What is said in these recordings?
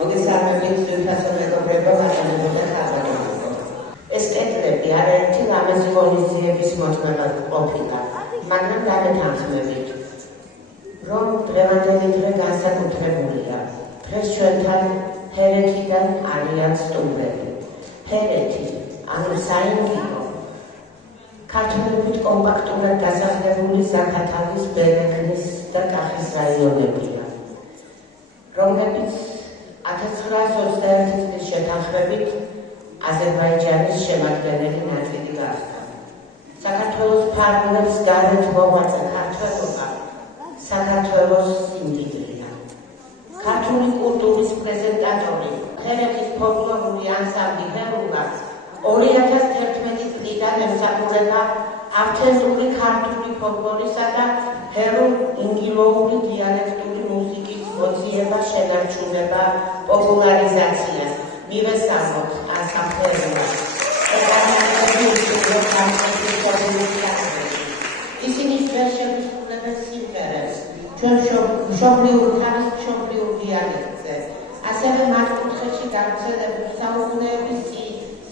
მოგესალმებით ძვირფასო მეგობრებო, მადლობა ხარბადობო. ეს კეთილები არაერთი ლამაზი ღონისძიების მოწმობა ყოფილა, მაგრამ გამეთანხმებით, რომ დღევანდელი დღე განსაკუთრებულია. დღეს ჩვენთან ჰერეთიდან არიან სტუმრები. ჰერეთი, ანუ საინგილო, ქართველებით კომპაქტურად დასახლებული ზაქათალის, ბერექნის და კახის რაიონებია, რომლებიც 1921 წლის შეთანხმებით აზერბაიჯანის შემადგენელი ნაწილი გახდა. საქართველოს ფარგლებს გარეთ მოღვაწე ქართველობა საქართველოს სიმდიდრეა. ქართული კულტურის პრეზენტატორი, ჰერეთის ფოლკლორული ანსამბლი ჰერულა 2011 წლიდან ემსახურება ავთენტური ქართული ფოლკლორისა და ჰერულ-ინგილოური დიალექტური მუსიკის მოძიება, შენარჩუნება, პოპულარიზაციას. მივესალმოთ ანსამბლს. ისინი დღეს შემსრულებენ სიმღერებს ჩვენ მშობლიურ თავის მშობლიურ დიალექტზე, ასევე მათ კუთხეში გავრცელებულ საუკუნეების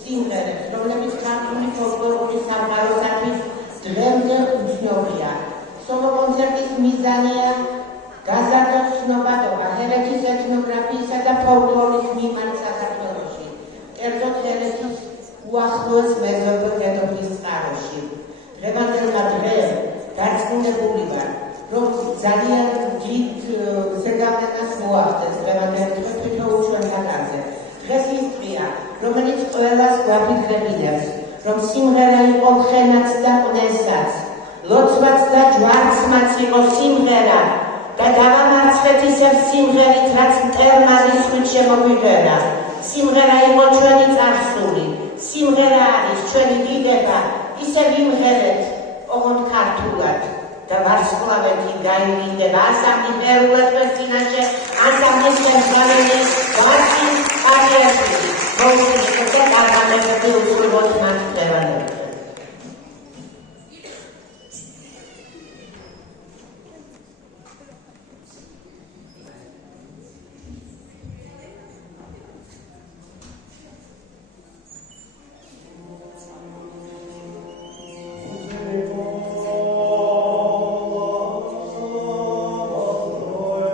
სიმღერებს, რომლებიც ქართული ფოლკლორული სამყაროსათვის დღემდე უცნობია. სოლო კონცერტის მიზანია გაზარდოს ცნობადობა ჰერეთის ეთნოგრაფიისა და ფოლკლორის მიმართ საქართველოში, კერძოდ ჰერეთის უახლოეს მეზობელ დედოფლის წყაროში. დღევანდელმა დღემ დარწმუნებული ვარ, რომ ძალიან დიდ ზეგავლენას მოახდენს დღევანდელი დღე თითოეულ ჩვენთანაზე. დღეს ის დღეა, რომელიც ყველას გვაფიქრებინებს, რომ სიმღერა იყო ხენაც და ყნესაც, ლოცვაც და ჯვარცმაც იყო სიმღერა და დავამარცხეთ ისევ სიმღერით, რაც მტერმა რისხვით შემოგვიღერა. სიმღერა იყო ჩვენი წარსული, სიმღერა არის ჩვენი დიდება, ისე ვიმღერეთ ოღონდ ქართულად და ვარსკვლავეთი გაივლიდება. ანსამბლი ჰერულა თქვენს წინაშე, ანსამბლის შემსწავლელი ვარსკვლავი პარიაშვილი. მოუსმინეთ და კარგამეფები უსურვოთ მათ დღევანდელს. Oh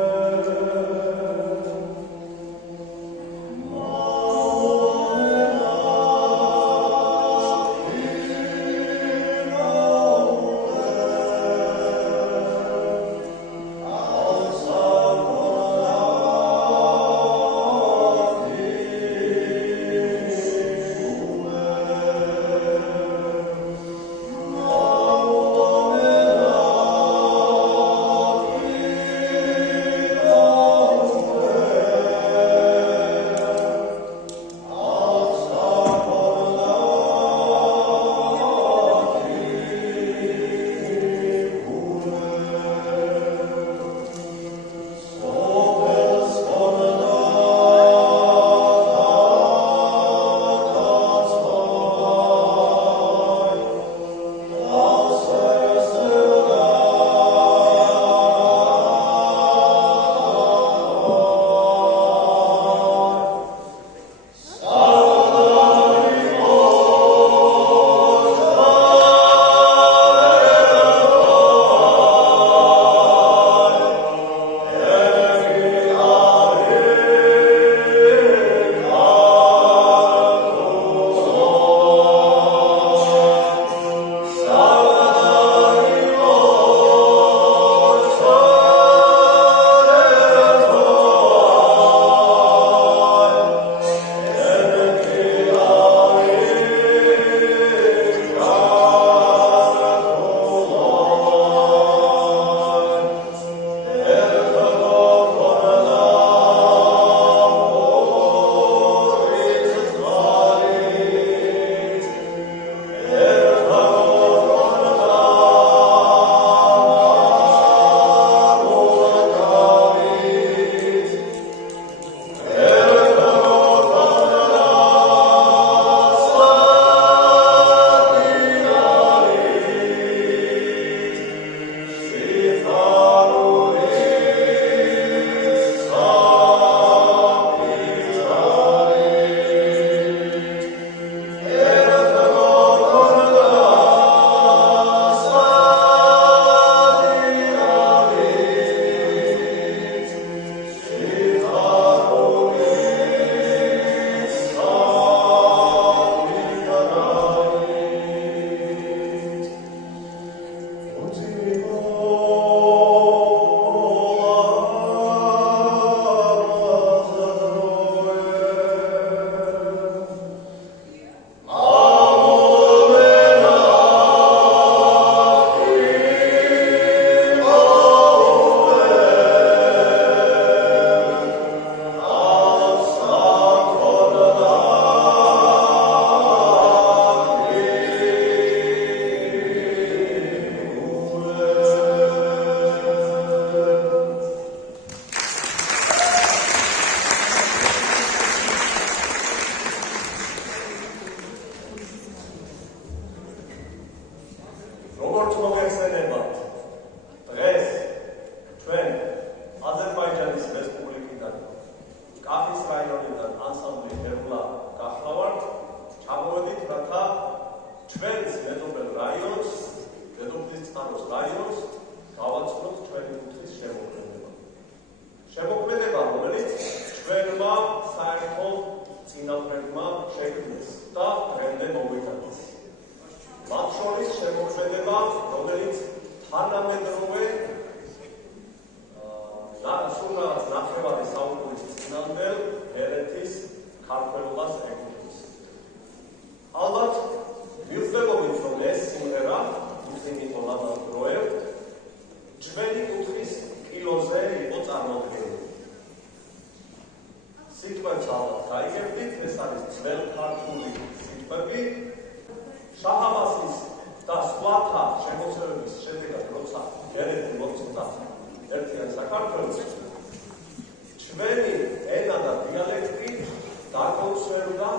წინაპრებმა შექმნეს და დღემდე მოვიტანეს. მათ შორის შემოქმედება, რომელიც თანამედროვე სულ ნახევარი საუკუნის წინანდელ ერეთის ქართველობას ეკუთვნის. ალბათ მივხვდებოდით, რომ ეს სიმღერა ისინი თოლადროებ ჩვენი კუთხის კილოზე იყო წარმოდგენილი. სიტყვებს ალბათ გაიგებდით, ეს არის ძველ ქართული სიტყვები. შაჰ-აბასის და სხვათა შემოსევების შედეგად, როცა ერეთი მოწმდა ერთიან საქართველოს, ჩვენი ენა და დიალექტი დაკონსერვდა,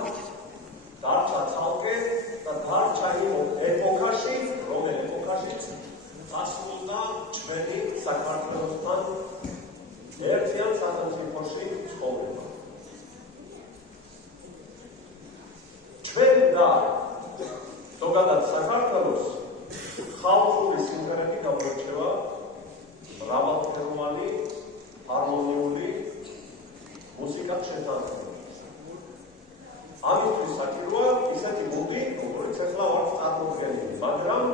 დარჩა ცალკე და დარჩა იმ ეპოქაში, რომელ ეპოქაშიც დასრულდა ჩვენი საქართველოსთან ერთიან სახელმწიფოში ცხოვრება. ჩვენ და ზოგადად საქართველოს ხალხური სიმღერები გამოირჩევა მრავალფეროვანი, ჰარმონიული მუსიკით შეთანხმებით. ამისთვის საჭიროა ისეთი მუდი, როგორიც ახლა ვართ წარმოდგენილი, მაგრამ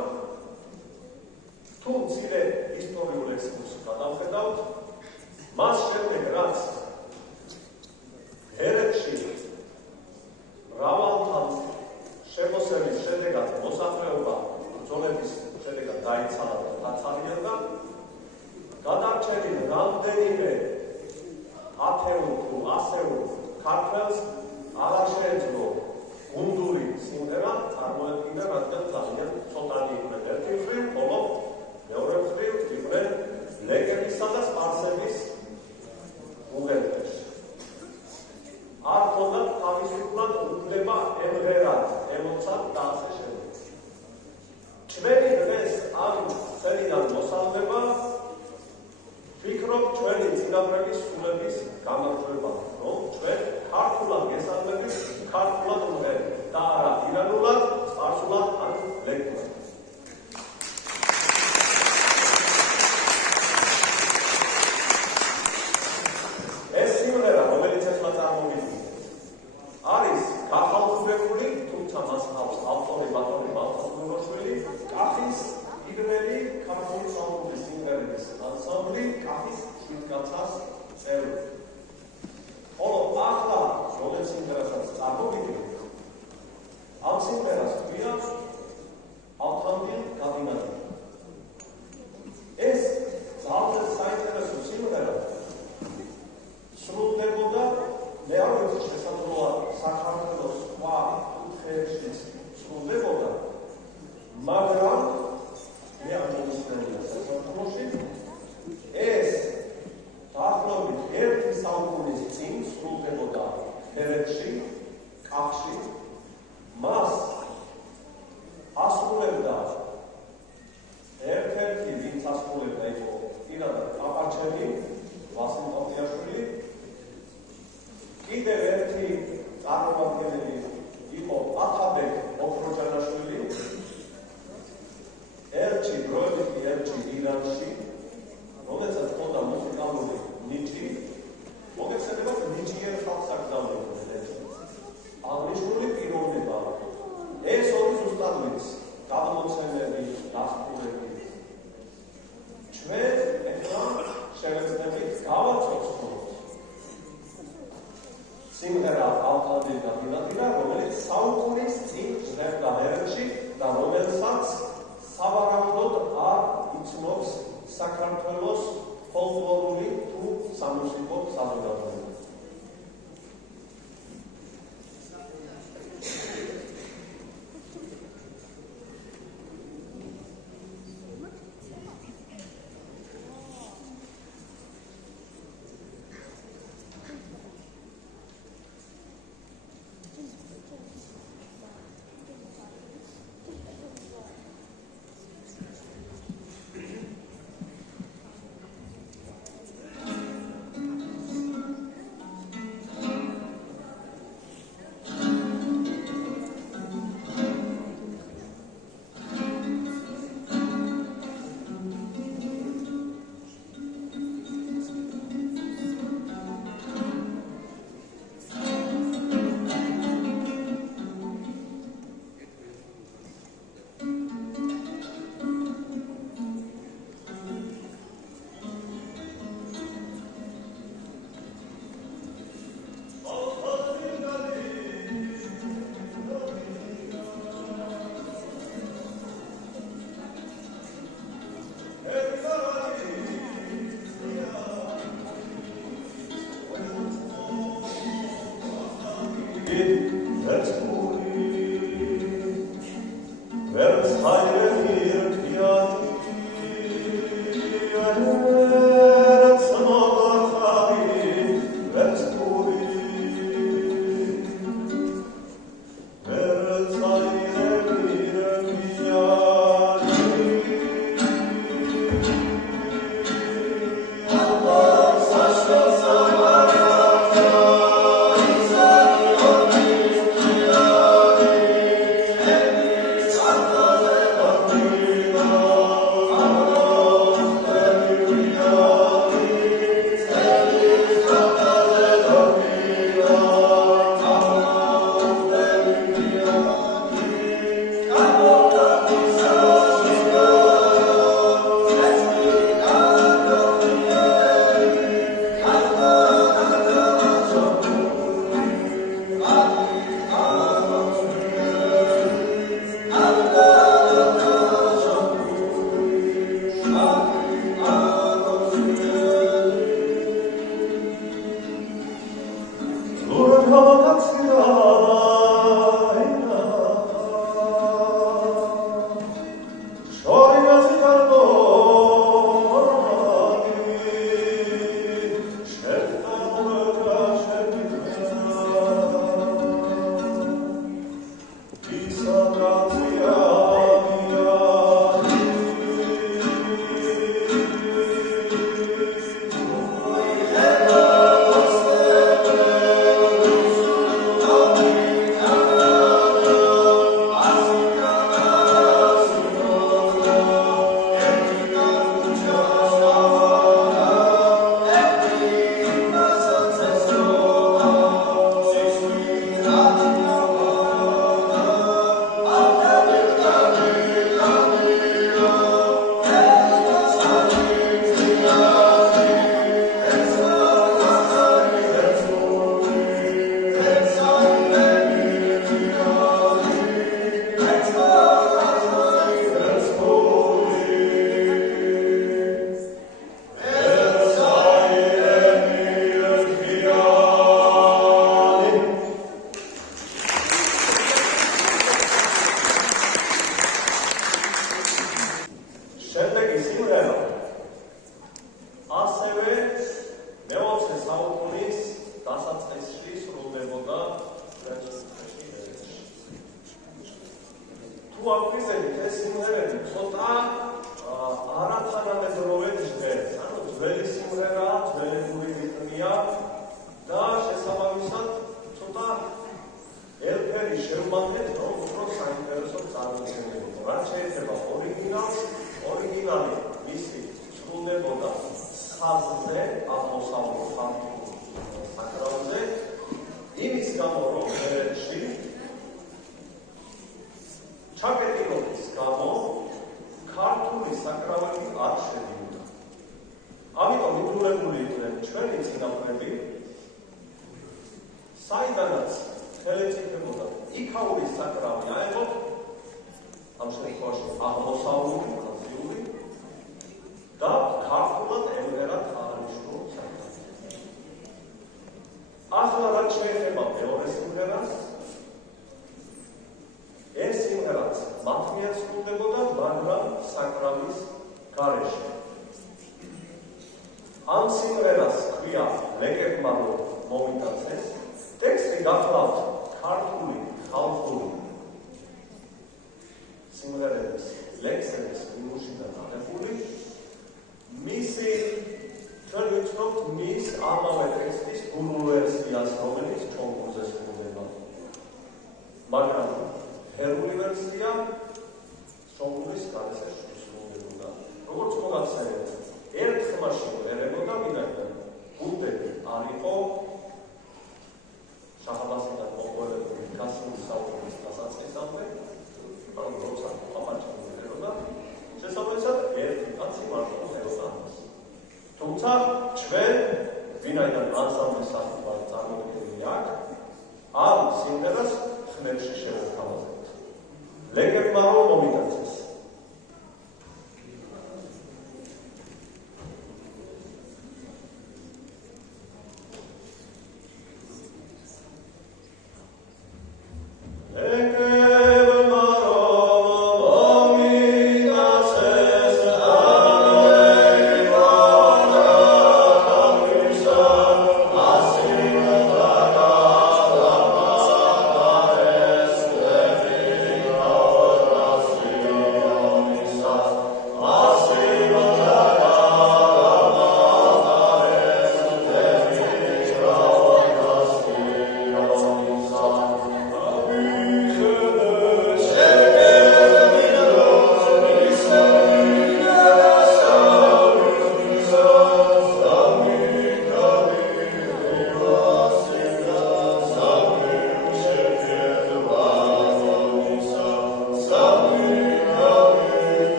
თუ მცირე ისტორიულ ექსკურსს გადავხედავთ, მას შემდეგ რაც ერეთში მრავალთან შემოსევის შედეგად მოსახლეობა ბრძოლების შედეგად დაიცალა და დაცალიანდა, გადარჩენილ რამდენიმე ათეულ თუ ასეულ ქართველს აღარ შეეძლო გუნდური სიმღერა წარმოედგინა, რადგან ძალიან ცოტანი იყვნენ ერთი მხრივ, ხოლო მეორე მხრივ იყვნენ ლეკებისა და სპარსების უღელტეში. არ ჰქონდათ თავისუფლად უფლება ემღერათ, ემოცათ და ასე შემდეგ. ჩვენი დღეს ამ წერიდან მოსალმება ვფიქრობ ჩვენი წინაპრების სულების გამარჯვება, რომ ჩვენ ქართულად გესალმებით, ქართულად ვუღებთ და არა ირანულად, სპარსულად ან ლეკულად. ეს სიმღერა, რომელიც ახლა წარმოვიდგინეთ, არის გახალხებული, თუმცა მას ჰყავს ავტორი ბატონი მალხაზ-გუროშვილი, კახის იგრელი ქართული საუკუნის სიმღერების ანსამბლი კახის შვიდკაცას წევრი. ხოლო ახლა რომელ სიმღერასაც წარმოვიდგინეთ, ამ სიმღერას ქვია ავთანდილ გადინადი. ეს ძალიან საინტერესო სიმღერა სრულდებოდა, მე არ ვიცი შესაძლოა საქართველოს სხვა კუთხეებშიც სრულდებოდა, მაგრამ მე არ მომისმენია საქართველოში ეს დაახლოებით ერთი საუკუნის წინ სრულდებოდა ერეთში, კახში. მას ასრულებდა ერთ-ერთი, ვინც ასრულებდა იყო პირადად კაპარჩელი, ვასილ ტოფიაშვილი. კიდევ ერთი წარმომადგენელი იყო ათაბეკ ოქროჯანაშვილი. ერჩი დროებითი ერჩი ირანში, რომელსაც ჰქონდა მუსიკალური ნიჭი, მოგეხსენებათ ნიჭიერ ხალხს აკრძალულიყო ერჩი. აღნიშნული პიროვნება. ეს ორი ზუსტად ვიცი, გადმოცემები, დასტურები. ჩვენ ახლა შევეცდებით გავაცოცხლოთ სიმღერა ავთანდილ გადინადი, რომელიც საუკუნის წინ ჟღერდა ერეთში და რომელსაც სავარაუდოდ არ იცნობს საქართველოს ფოლკლორული თუ სამუსიკო საზოგადოება.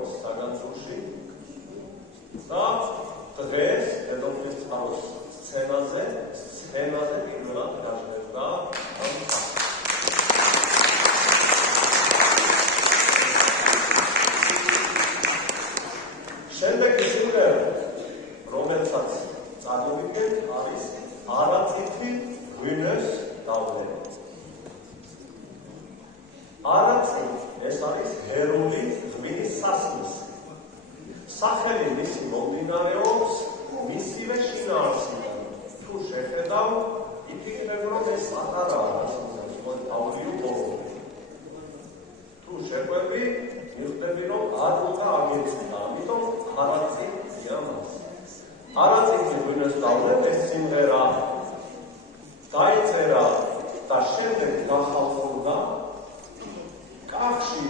საქართველოს საგანძურში და დღეს დედოფლის წყაროს სცენაზე პირველად გაჟღერდა შემდეგი სიმღერა, რომელსაც წარმოვიდგენთ, არის არაწითი ღვინოს დავლენა. არაწითი ეს არის ჰერული ღვინის სასმისი. სახელი მისი მომდინარეობს მისივე შინაარსიდან. თუ შეხედავ, იფიქრებ, რომ ეს პატარაა, აუდიო ბოლო. თუ შეყვები, მიხვდები, რომ არ უნდა აგეცნია, ამიტომ არაწითია მას. არაწითი ღვინოს დავლენა ეს სიმღერა დაიწერა და შემდეგ გახალხურდა კახში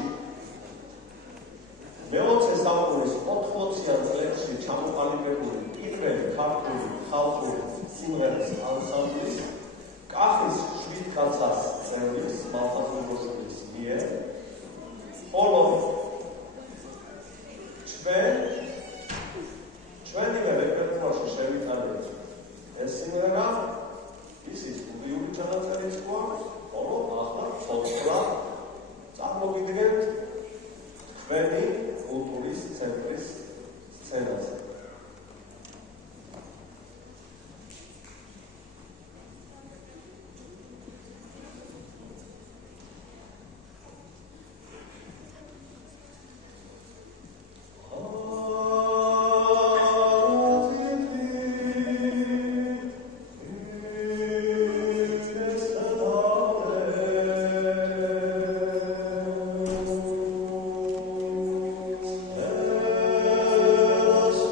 მე-20 საუკუნის 80-იან წლებში ჩამოყალიბებული პირველი ქართული ხალხური სიმღერების ანსამბლის კახის 7 კაცის წევრის მალხაზ-გოგოშვილის მიერ, ხოლო ჩვენივე რეპერტუარში შევიტანეთ ეს სიმღერა, ისი სტუდიური ჩანაწერიც გვაქვს, ხოლო ახლა ცოცხლა წარმოვიდგენთ თქვენი კულტურის ცენტრის სცენაზე. Yes.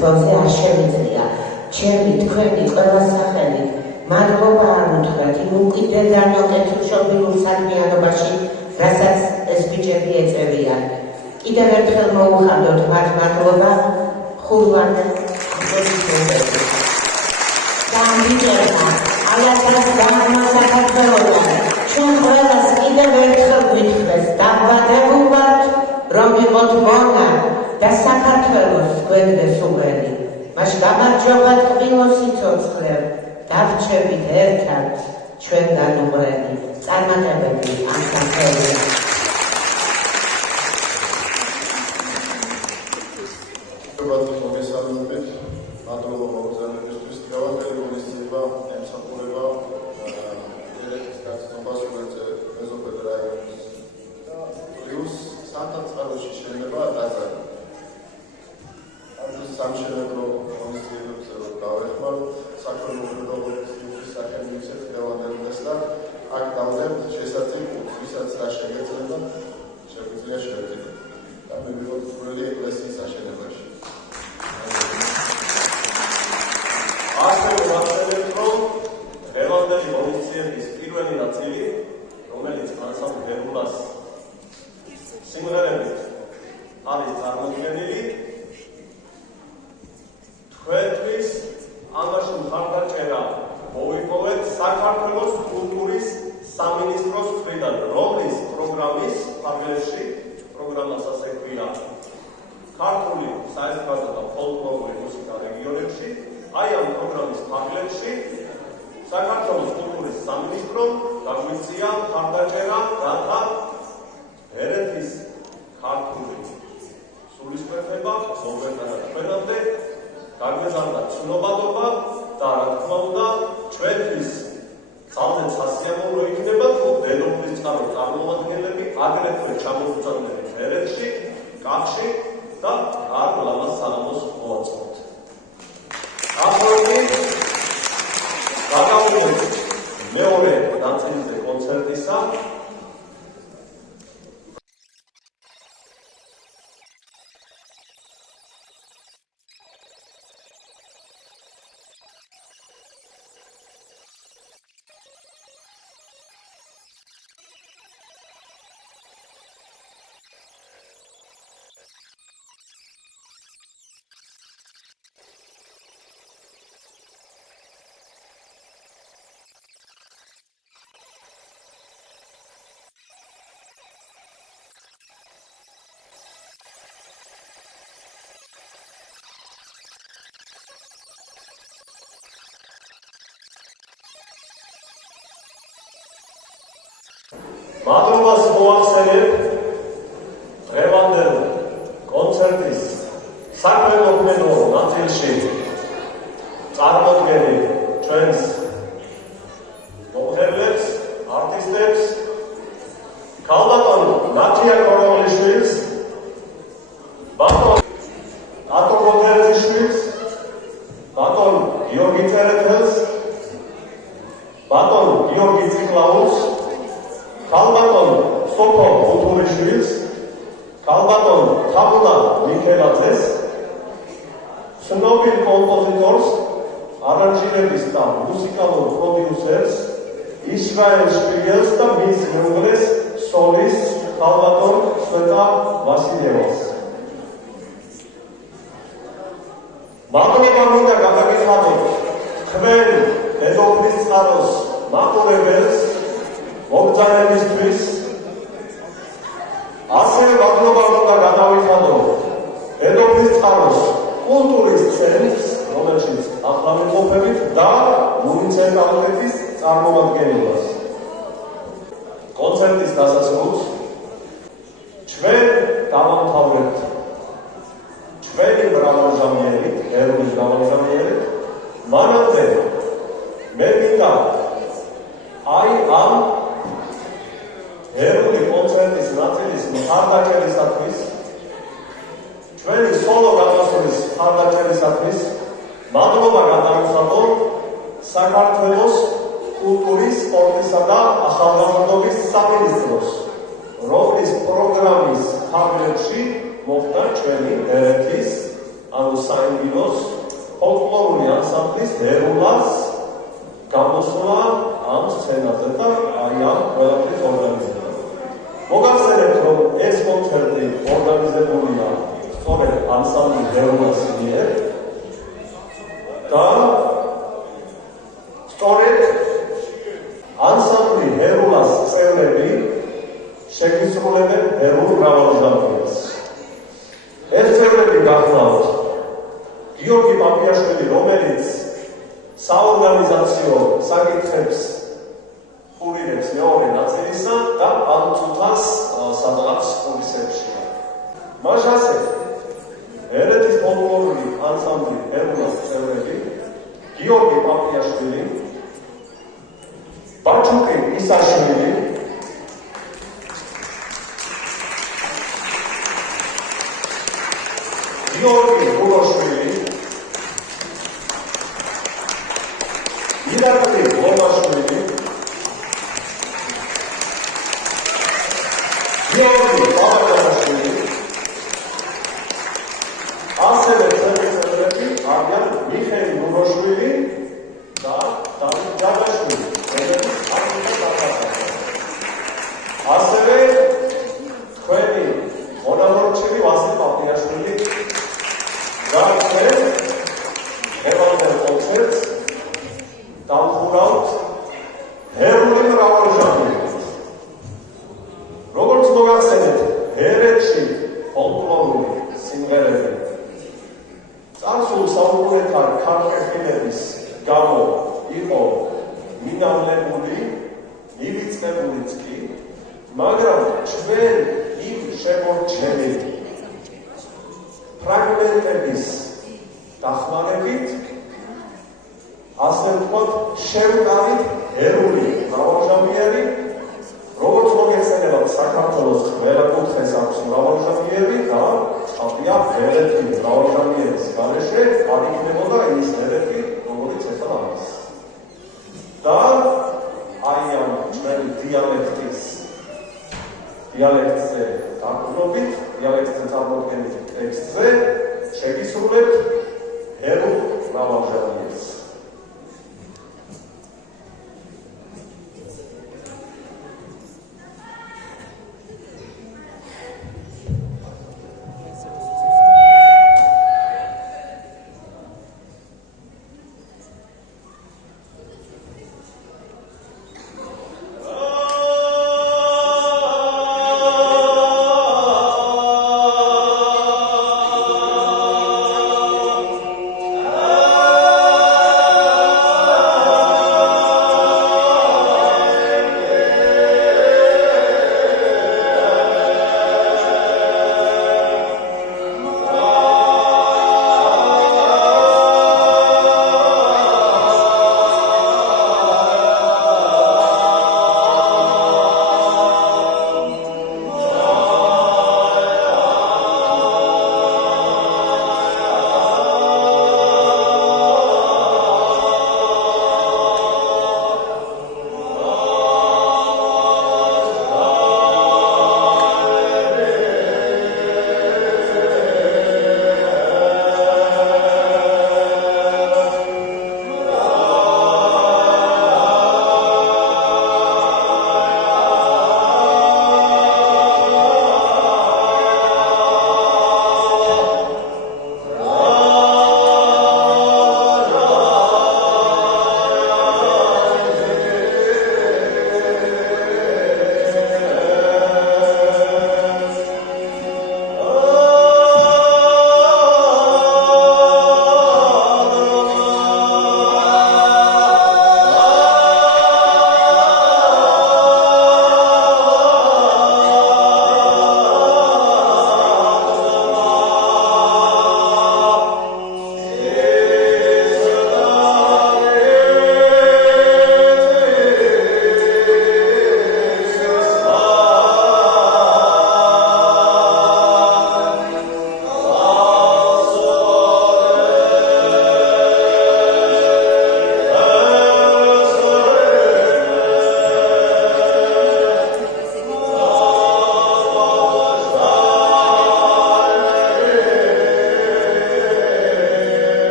ფონზე არ შემიძლია. ჩემი თქვენი ყველა სახელით მადლობა არ უთხრათ იმ უკიდე განუკეთილ მშობლიურ საქმიანობაში, რასაც ეს ბიჭები ეწევიან. კიდევ ერთხელ მოუხადოთ მათ მადლობა ხურვანე აპოზიციაზე. და ამ ბიჭებმა ალათას გამარმა საქართველოსთან ჩვენ ყველას კიდევ ერთხელ გვითხრეს დაბადებულ ვართ, რომ ვიყოთ მონად და საქართველოს გვერდეს უღელი. მას გამარჯობა ტყბილო სიცოცხლე, დავრჩებით ერთად ჩვენგან უღრელი. წარმატებები ამ სახელია. მადლობა მოგზაურებისთვის. დღევანდელი ღონისძიება ემსახურება ერეთის გაცნობას მეზობელ რაიონის პლუს სამთავროში შენება ტაძარი. ამ სამშენებლო ღონისძიებებზე დავეხმარ საქართველოს სახელმწიფოს დღევანდელს და აქ დავდებთ შესაძლებლად ვისაც რა შეგეძლება შეგვიძლია შევეძინოთ და მივიღოთ სრული ეკლესიის აშენებაში. დღევანდელი ღონისძიების პირველი ნაწილი, რომელიც ანსამბლს სიმღერებით არის წარმოდგენილი, თქვენთვის ამაში მხარდაჭერა მოვიპოვეთ საქართველოს კულტურის სამინისტროს მხრიდან, რომლის პროგრამის ფარგლებში, პროგრამას ასე ქვია ქართული საესტრადო და ფოლკლორული მუსიკა რეგიონებში. აი ამ პროგრამის ფარგლებში საქართველოს კულტურის სამინისტრომ გაგვიწია მხარდაჭერა, რათა ერეთის ქართული სულისკვეთება მომვეტანა ჩვენამდე, გაგვეზარდა ცნობადობა და რა თქმა უნდა ჩვენთვის ძალზე სასიამოვნო იქნება თუ დედოფლის წყარო წარმომადგენლები აგრეთვე ჩამოვუწევდნენ ერეთში, კახში და არ ლამაზ სალამოს მოვაწყოთ. გადავიდეთ მეორე ნაწილზე კონცერტისა. მადლობას მოახსენებ დღევანდელ კონცერტის საქმიანობრივ ნაწილში წარმოდგენილ ჩვენს მომღერლებს, არტისტებს, ქალბატონ ნათია კოროღლიშვილს, ბატონ ატო გოდერძიშვილს, ბატონ გიორგი წერეთელს, ბატონ გიორგი ციკლაუს, ქალბატონ სოფო უთურიშვილს, ქალბატონ თაბულა მიქელაძეს, ცნობილ კომპოზიტორს, არანჟირების და მუსიკალურ პროდიუსერს, ისრაელ შპიგელს და მის მეუღლეს, სოლისტს, ქალბატონ სვეტა ვასილევას. მადლობა მინდა გადაგიხადოთ თქვენ დედოფლის წყაროს მაყურებელს მოგზაურებისთვის. ასევე მადლობა უნდა გადავიხადო დედოფლის წყაროს კულტურის ცენტრს, რომელშიც ახლა ვიმყოფებით და მუნიციპალიტეტის წარმომადგენლობას. კონცერტის დასასრულს ჩვენ დავამთავრებთ ჩვენი მრავალჟამიერით, ეროვნული მრავალჟამიერით. მანამდე მე მინდა აი ამ ეროვნული კონცერტის ნაწილის მხარდაჭერისათვის, ჩვენი სოლო გადასვლის მხარდაჭერისათვის მადლობა გადავიხადო საქართველოს კულტურის, სპორტისა და ახალგაზრდობის სამინისტროს, რომლის პროგრამის ფარგლებში მოხდა ჩვენი ერეთის ანუ საინგილოს ფოლკლორული ანსამბლის ერულას გამოსვლა ამ სცენაზე და აი ამ ყველაფრის ორგანიზება. მოგახსენებთ, რომ ეს კონცერტი ორგანიზებულია სწორედ ანსამბლ ერულას მიერ და სწორედ ანსამბლი ერულას წევრები შეგისრულებენ ერულ მრავალჟამიებას. ეს წევრები გახლავთ გიორგი პაპიაშვილი, რომელიც საორგანიზაციო საკითხებს ხურირებს მეორე ნაწილისა და ამ წუთას სადღაც ხურისებშია. მას ასეთ ერეთის ფოლკლორული ანსამბლი ერულას წევრები გიორგი პაპიაშვილი, ბაჩუკი ისაშვილი, გიორგი გულოშვილი, ირაკლი ლომაშვილი, გიორგი ბაბაჯანაშვილი, ასევე წევრები არიან მიხეილ ნუროშვილი და დავით ჯაბაშვილი. ასევე თქვენი მონამორჩილი ვასილ პაპიაშვილი გახსნით ევანდელ კონცერტს დამხურავთ ერული მრავალჟამიებით. როგორც მოგახსენეთ, ერეთში ფოლკლორული სიმღერები წარსულ საუკუნეთა ქართველების გამო იყო მინავლებული, მივიწყებულიც კი, მაგრამ ჩვენ იმ შემორჩენილი ფრაგმენტების დახმარებით, ასე ვთქვათ, შევკავით ერული მრავალჟამიერი, როგორც მოგეხსენებათ, საქართველოს ყველა კუთხეს აქვს მრავალჟამიერი და ჭამია ერეთი მრავალჟამიერის გარეშე არ იქნებოდა ის ერეთი, როგორც ეხლა არის. და აი ამ ჩვენი დიალექტზე დაყრდნობით, დიალექტზე წარმოდგენილ ტექსტზე შეგისრულებთ ერულ მრავალჟამიერს.